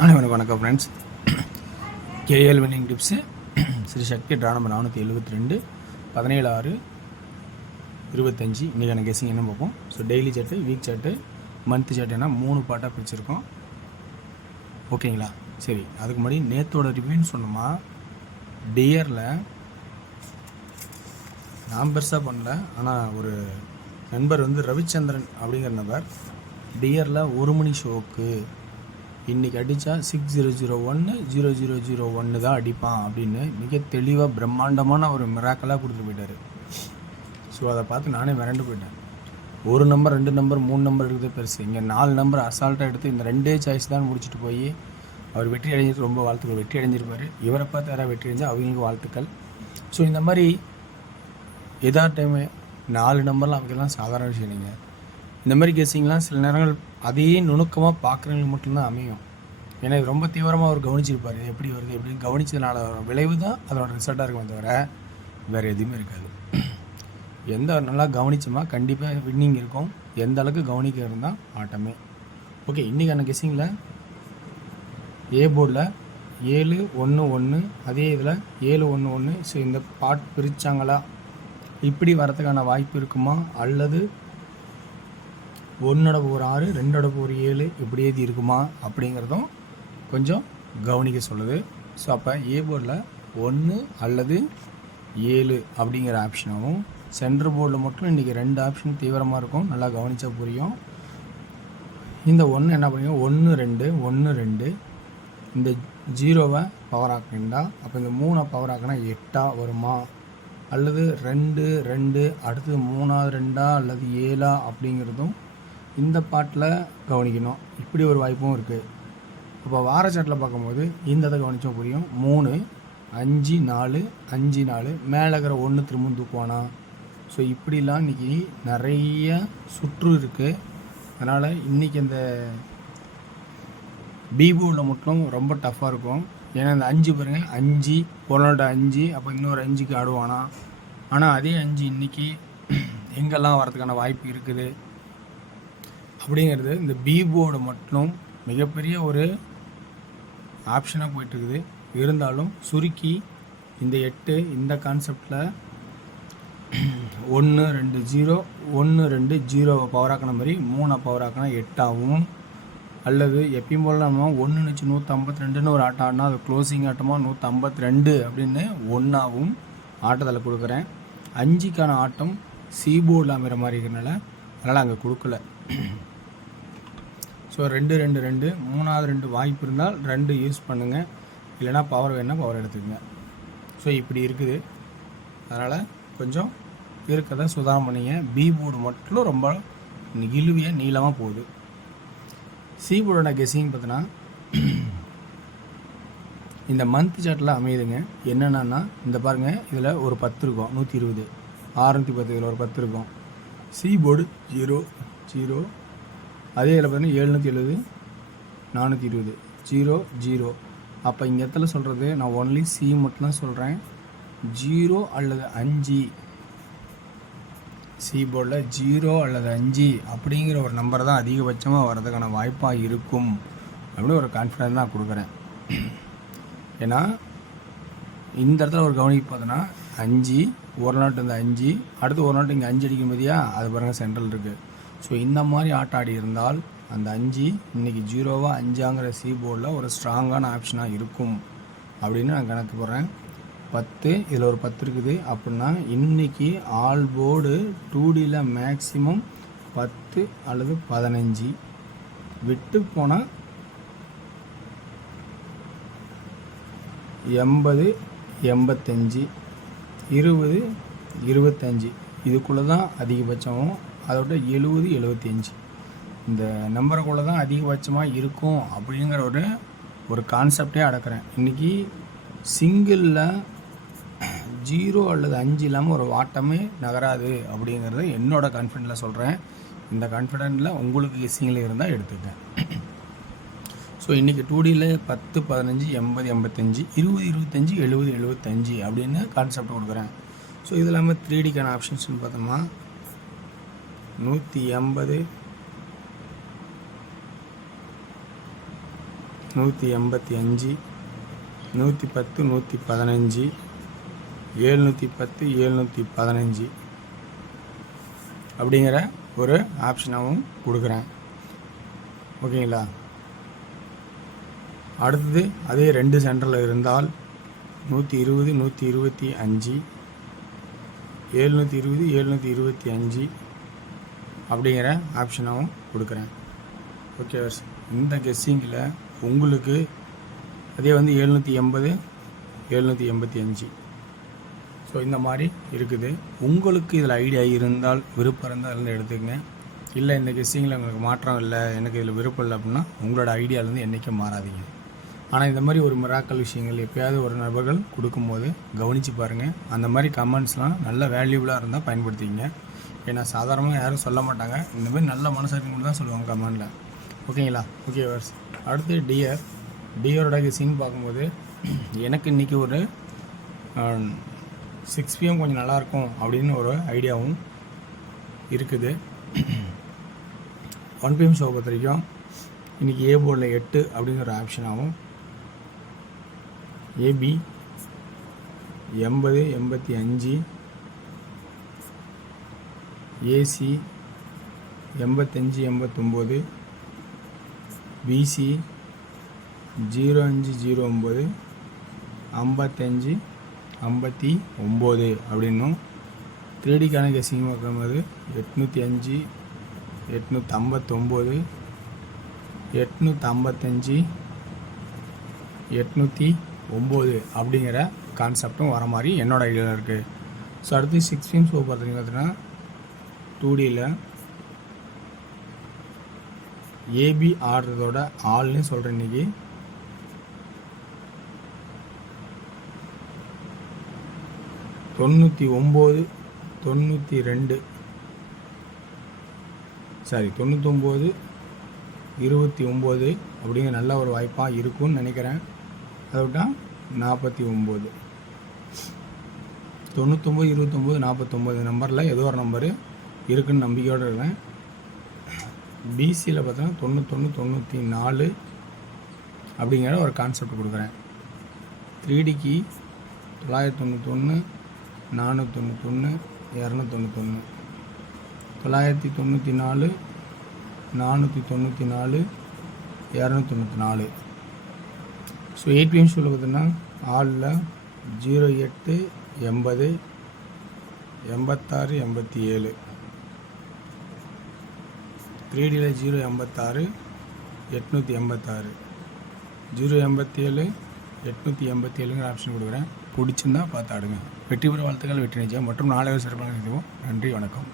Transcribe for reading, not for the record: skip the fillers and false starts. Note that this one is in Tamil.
அனைவருக்கும் வணக்கம் friends. KL winning tips Sri Sakthi draw number 472 17/6/25. இன்றைக்கான கெஸிங் என்ன பார்ப்போம். So daily chart, week chart, month சார்ட்டுனா 3 பார்ட்டாக பிரிச்சிருக்கோம். ஓகேங்களா? சரி, அதுக்கு முன்னாடி நேற்றோட ரிவ்யூன்னு சொன்னோமா, டியரில் நான் பெருசாக பண்ணல. ஆனால் ஒரு நண்பர் ரவிச்சந்திரன் அப்படிங்கிற நபர் டியரில் 1 மணி ஷோக்கு இன்றைக்கி அடித்தா 6001 0001 தான் அடிப்பான் அப்படின்னு மிக தெளிவாக பிரம்மாண்டமான ஒரு மிராக்கலாக கொடுத்துட்டு போயிட்டார். ஸோ அதை பார்த்து நானே மிரண்டு போயிட்டேன். 1 நம்பர் 2 நம்பர் 3 நம்பர் இருக்குது பெருசு, இங்கே 4 நம்பர் அசால்ட்டாக எடுத்து இந்த 2 சாய்ஸ் தான் முடிச்சுட்டு போய் அவர் வெற்றி அடைஞ்சிட்டு ரொம்ப வாழ்த்துக்கள். வெற்றி அடைஞ்சிருப்பார். இவரை பார்த்து யாராவது வெற்றி அடைஞ்சால் அவங்களுக்கு வாழ்த்துக்கள். ஸோ இந்த மாதிரி எதா டைமு 4 நம்பர்லாம் அவங்கெல்லாம் சாதாரண விஷயம் இல்லைங்க. இந்த மாதிரி கெஸிங்லாம் சில நேரங்கள் அதே நுணுக்கமாக பார்க்குறவங்களுக்கு மட்டும்தான் அமையும். ஏன்னா இது ரொம்ப தீவிரமாக அவர் கவனிச்சிருப்பார். இது எப்படி வருது எப்படின்னு கவனிச்சதுனால விளைவு தான் அதோட ரிசல்ட்டாக இருக்குமே தவிர வேறு எதுவுமே இருக்காது. எந்த நல்லா கவனிச்சோமா கண்டிப்பாக வின்னிங் இருக்கும். எந்த அளவுக்கு கவனிக்க இருந்தால் ஆட்டமே. ஓகே, இன்றைக்கான கெஸிங்கில் ஏ போர்டில் 711, அதே இதில் 711. ஸோ இந்த பார்ட் பிரித்தாங்களா, இப்படி வரதுக்கான வாய்ப்பு இருக்குமா, அல்லது 1/6 2/7 இப்படி ஏற்றி இருக்குமா அப்படிங்கிறதும் கொஞ்சம் கவனிக்க சொல்லுது. ஸோ அப்போ ஏ போர்டில் 1 அல்லது 7 அப்படிங்கிற ஆப்ஷனாகவும், சென்டர் போர்டில் மட்டும் இன்றைக்கி 2 ஆப்ஷன் தீவிரமாக இருக்கும். நல்லா கவனித்தா புரியும். இந்த 1 என்ன பண்ணுங்க, 1 2 1 2 இந்த 0வை பவர் ஆக்கினா, அப்போ இந்த 3 பவர் ஆக்கினா 8 வருமா, அல்லது 2 2 அடுத்தது 3 2 அல்லது 7 அப்படிங்கிறதும் இந்த பாட்டில் கவனிக்கணும். இப்படி ஒரு வாய்ப்பும் இருக்குது. இப்போ வாரச்சாட்டில் பார்க்கும்போது இந்த இதை கவனிச்சா புரியும். 3 5 4 5 4 மேலே இருக்கிற 1 திரும்ப தூக்குவானா. ஸோ இப்படிலாம் இன்றைக்கி நிறைய சுற்று இருக்குது. அதனால் இன்றைக்கி இந்த பிபோவில் மட்டும் ரொம்ப டஃப்பாக இருக்கும். ஏன்னா இந்த 5 பாருங்கள், 5 1 5, அப்போ இன்னொரு 5க்கு ஆடுவானா. ஆனால் அதே 5 இன்றைக்கி எங்கெல்லாம் வரதுக்கான வாய்ப்பு இருக்குது அப்படிங்கிறது இந்த பி போர்டு மட்டும் மிகப்பெரிய ஒரு ஆப்ஷனாக போயிட்டுருக்குது. இருந்தாலும் சுருக்கி இந்த 8 இந்த கான்செப்டில் 1 2 0 1 2 0 பவர் ஆக்கின மாதிரி 3 பவர் ஆக்கினா 8ஆகவும், அல்லது எப்பயும் போல் நம்ம 1 நினச்சி 152ன்னு ஒரு ஆட்டம் ஆடினா அது க்ளோசிங் ஆட்டமாக 152 அப்படின்னு 1ஆகவும் ஆட்டத்தில் கொடுக்குறேன். 5க்கான ஆட்டம் சி போர்டில் அமைகிற மாதிரி இருக்கிறனால அதனால் அங்கே கொடுக்கல. ஸோ 2 2 2 3வது 2 வாய்ப்பு இருந்தால் 2 யூஸ் பண்ணுங்கள். இல்லைனா பவர் வேணால் பவர் எடுத்துக்கங்க. ஸோ இப்படி இருக்குது. அதனால் கொஞ்சம் இருக்கிறத சுதாரம் பண்ணிங்க. பி போர்டு மட்டும் ரொம்ப இழுவியாக நீளமாக போகுது. சி போர்டோட கெஸிங் பார்த்தோன்னா இந்த மந்த் சார்ட்டில் அமையுதுங்க. என்னென்னா இந்த பாருங்கள், இதில் ஒரு 10 இருக்கும், 120 610, இதில் ஒரு 10 இருக்கும். சி போர்டு 0 0, அதே இதில் பார்த்தீங்கன்னா 770 420 0 0. அப்போ இங்கே இடத்துல சொல்கிறது நான் ஒன்லி சி மட்டும்தான் சொல்கிறேன். 0 அல்லது 5, சி போர்டில் 0 அல்லது 5 அப்படிங்கிற ஒரு நம்பர் தான் அதிகபட்சமாக வர்றதுக்கான வாய்ப்பாக இருக்கும் அப்படின்னு ஒரு கான்ஃபிடன்ஸ் தான் கொடுக்குறேன். ஏன்னா இந்த இடத்துல ஒரு கவனிப்பு பார்த்தோன்னா 5 ஒரு நாட்டு இந்த 5 அடுத்து ஒரு நாட்டு இங்கே 5 அடிக்கும் போதியா, அது பாருங்கள் சென்ட்ரல் இருக்குது. ஸோ இந்த மாதிரி ஆட்ட ஆடி இருந்தால் அந்த 5 இன்றைக்கி 0வா 5ங்கிற சி போர்டில் ஒரு ஸ்ட்ராங்கான ஆப்ஷனாக இருக்கும் அப்படின்னு நான் கணக்கு போடுறேன். 10 இதில் ஒரு 10 இருக்குது அப்படின்னா இன்றைக்கி ஆல் போர்டு 2Dயில் மேக்ஸிமம் 10 அல்லது 15 விட்டு போனால் 80 85 20 25 இதுக்குள்ளே தான் அதிகபட்சமும், அதோட 70 75 இந்த நம்பருக்குள்ளே தான் அதிகபட்சமாக இருக்கும் அப்படிங்கிற ஒரு கான்செப்டே அடக்கிறேன். இன்றைக்கி சிங்கிளில் 0 அல்லது 5 இல்லாமல் ஒரு வாட்டமே நகராது அப்படிங்கிறது என்னோட கான்ஃபிடென்ட்டில் சொல்கிறேன். இந்த கான்ஃபிடென்ட்டில் உங்களுக்கு கெஸ்ஸிங்கில் இருந்தால் எடுத்துக்கேன். ஸோ இன்றைக்கி 2Dயில் 10 15 80 85 20 25 70 75 அப்படின்னு கான்செப்ட் கொடுக்குறேன். ஸோ இது இல்லாமல் 3Dக்கான ஆப்ஷன்ஸ்னு பார்த்தோம்னா 180 185, 110, 115, 710, 715 அப்படிங்கிற ஒரு ஆப்ஷனாகவும் கொடுக்குறேன். ஓகேங்களா? அடுத்தது அதே 2 சென்டரில் இருந்தால் 120, 125, 720, 725 அப்படிங்கிற ஆப்ஷனாகவும் கொடுக்குறேன். ஓகே, இந்த கெஸ்ஸிங்கில் உங்களுக்கு அதே வந்து 780, 785 ஸோ இந்த மாதிரி இருக்குது. உங்களுக்கு இதில் ஐடியா இருந்தால், விருப்பம் இருந்தால் அதில் எடுத்துக்கங்க. இல்லை இந்த கெஸ்ஸிங்கில் உங்களுக்கு மாற்றம் இல்லை, எனக்கு இதில் விருப்பம் இல்லை அப்படின்னா உங்களோட ஐடியாவிலேருந்து என்றைக்கும் மாறாதீங்க. ஆனால் இந்த மாதிரி ஒரு மிராக்கல் விஷயங்கள் எப்போயாவது ஒரு நபர்கள் கொடுக்கும்போது கவனித்து பாருங்கள். அந்த மாதிரி கமெண்ட்ஸ்லாம் நல்ல வேல்யூபுளாக இருந்தால் பயன்படுத்திங்க. ஏன்னா சாதாரணமாக யாரும் சொல்ல மாட்டாங்க, இந்த மாதிரி நல்ல மனசாட்சி மட்டும் தான் சொல்லுவாங்க கமெண்டில். ஓகேங்களா? ஓகே வர்ஸ். அடுத்து டியரோட கெஸ்ஸிங் பார்க்கும்போது எனக்கு இன்றைக்கி ஒரு 6 PM கொஞ்சம் நல்லாயிருக்கும் அப்படின்னு ஒரு ஐடியாவும் இருக்குது. 1 PM ஷோ பொறுத்த வரைக்கும் இன்றைக்கி ஏ போர்டில் 8 அப்படிங்கிற ஒரு ஆப்ஷனாகவும், ஏபி 80, 85, ஏசி 85, 89, பிசி 0509, 55, 59 அப்படின்னும் 3Dக்கான கெஸ்ஸிங் பார்க்கும்போது 805, 859, 855, 809 அப்படிங்கிற கான்செப்டும் வர மாதிரி என்னோடய ஐடியாவில் இருக்குது. ஸோ அடுத்து 6 PM ஷோ பார்த்தீங்கன்னா 2Dயில் ஏபி ஆடுறதோட ஆள்னு சொல்கிறேன். இன்றைக்கி 99, 92 99, 29 அப்படிங்கிற நல்ல ஒரு வாய்ப்பாக இருக்கும்னு நினைக்கிறேன். அதை விட்டால் 49, 99, 29, 49 நம்பரில் ஏதோ ஒரு நம்பரு இருக்குன்னு நம்பிக்கையோடு இருக்கேன். பிசியில் பார்த்தோன்னா 91, 94 அப்படிங்கிற ஒரு கான்செப்ட் கொடுக்குறேன். 3Dக்கு 991, 491, 291, 994, 494, 294. ஸோ 8 PM ஷோவில் பார்த்தோன்னா ஆளில் 08, 80, 86, 87. 3Dயில் 086, 886, 087, 887ங்கிற ஆப்ஷன் கொடுக்குறேன். பிடிச்சிருந்தா பார்த்து ஆடுங்க. வெற்றி பெற வாழ்த்துக்கள். வெற்றி நிச்சயம் மற்றும் நாளை சிறப்பாக செய்வோம். நன்றி, வணக்கம்.